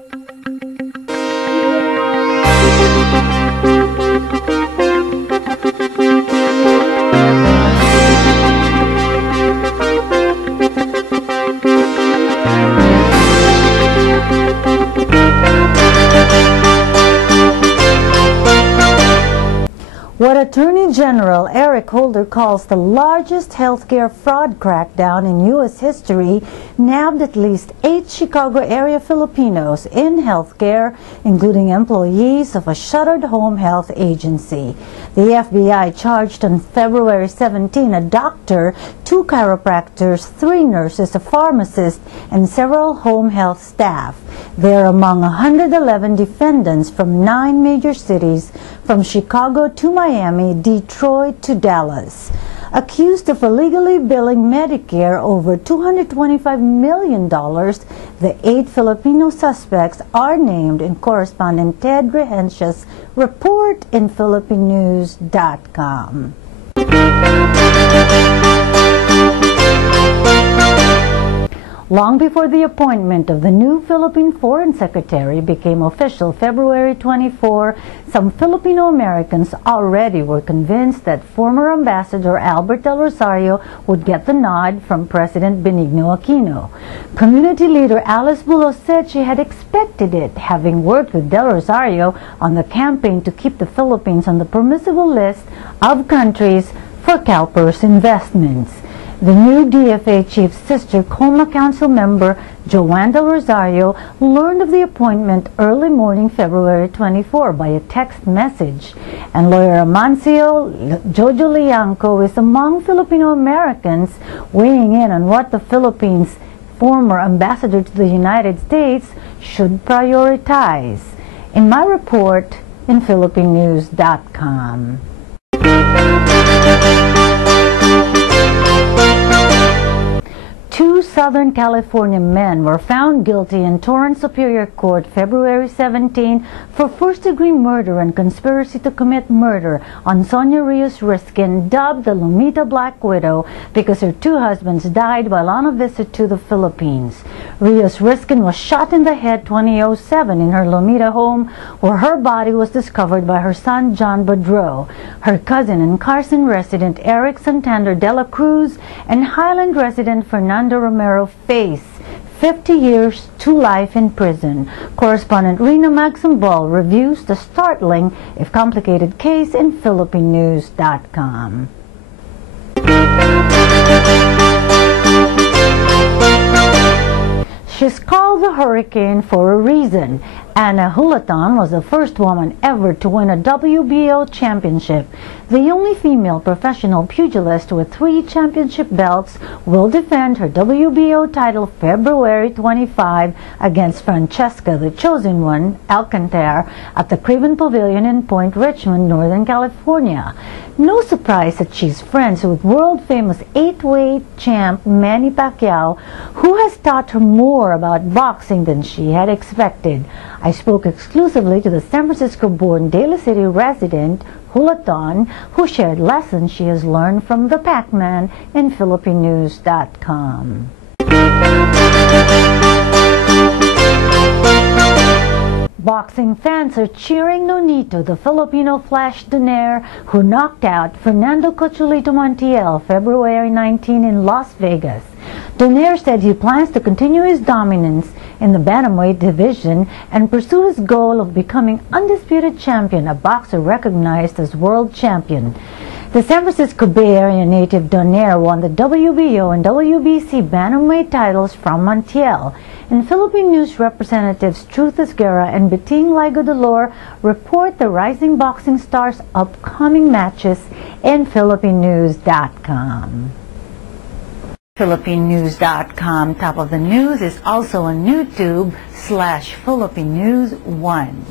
What Attorney General Eric Holder calls the largest healthcare fraud crackdown in U.S. history nabbed at least 8 Chicago area Filipinos in healthcare, including employees of a shuttered home health agency. The FBI charged on February 17 a doctor, 2 chiropractors, 3 nurses, a pharmacist, and several home health staff. They are among 111 defendants from 9 major cities, from Chicago to Miami, Detroit to Dallas. Accused of illegally billing Medicare over $225 million, the 8 Filipino suspects are named in correspondent Ted Rehencia's report in philippinews.com. Long before the appointment of the new Philippine Foreign Secretary became official February 24, some Filipino Americans already were convinced that former Ambassador Albert Del Rosario would get the nod from President Benigno Aquino. Community leader Alice Bulos said she had expected it, having worked with Del Rosario on the campaign to keep the Philippines on the permissible list of countries for CalPERS investments. The new DFA chief's sister, Coma Council member Joanne Del Rosario, learned of the appointment early morning February 24 by a text message. And lawyer Amancio Jojo Lianco is among Filipino Americans weighing in on what the Philippines' former ambassador to the United States should prioritize. In my report in philippinews.com. 2 Southern California men were found guilty in Torrance Superior Court February 17 for first-degree murder and conspiracy to commit murder on Sonia Rios Riskin, dubbed the Lomita Black Widow, because her 2 husbands died while on a visit to the Philippines. Rios Riskin was shot in the head 2007 in her Lomita home, where her body was discovered by her son John Boudreau, her cousin and Carson resident Eric Santander de la Cruz, and Highland resident Fernando Romero face 50 years to life in prison. Correspondent Rina Magsambal reviews the startling, if complicated, case in philippinews.com. She's called the Hurricane for a reason. Anna Hulaton was the first woman ever to win a WBO championship. The only female professional pugilist with 3 championship belts will defend her WBO title February 25 against Francesca, the chosen one, Alcantara, at the Craven Pavilion in Point Richmond, Northern California. No surprise that she's friends with world-famous 8-weight champ Manny Pacquiao, who has taught her more about boxing than she had expected. I spoke exclusively to the San Francisco-born Daly City resident, Hulaton, who shared lessons she has learned from the Pac-Man in philippinews.com. Boxing fans are cheering Nonito, the Filipino Flash Donaire, who knocked out Fernando Cocholito Montiel February 19 in Las Vegas. Donaire said he plans to continue his dominance in the bantamweight division and pursue his goal of becoming undisputed champion, a boxer recognized as world champion. The San Francisco Bay Area native Donaire won the WBO and WBC bantamweight titles from Montiel. And Philippine News representatives Truth Esguerra and Beting Ligodolor report the rising boxing star's upcoming matches in philippinews.com. philippinews.com. Top of the News is also on YouTube /Philippine News 1.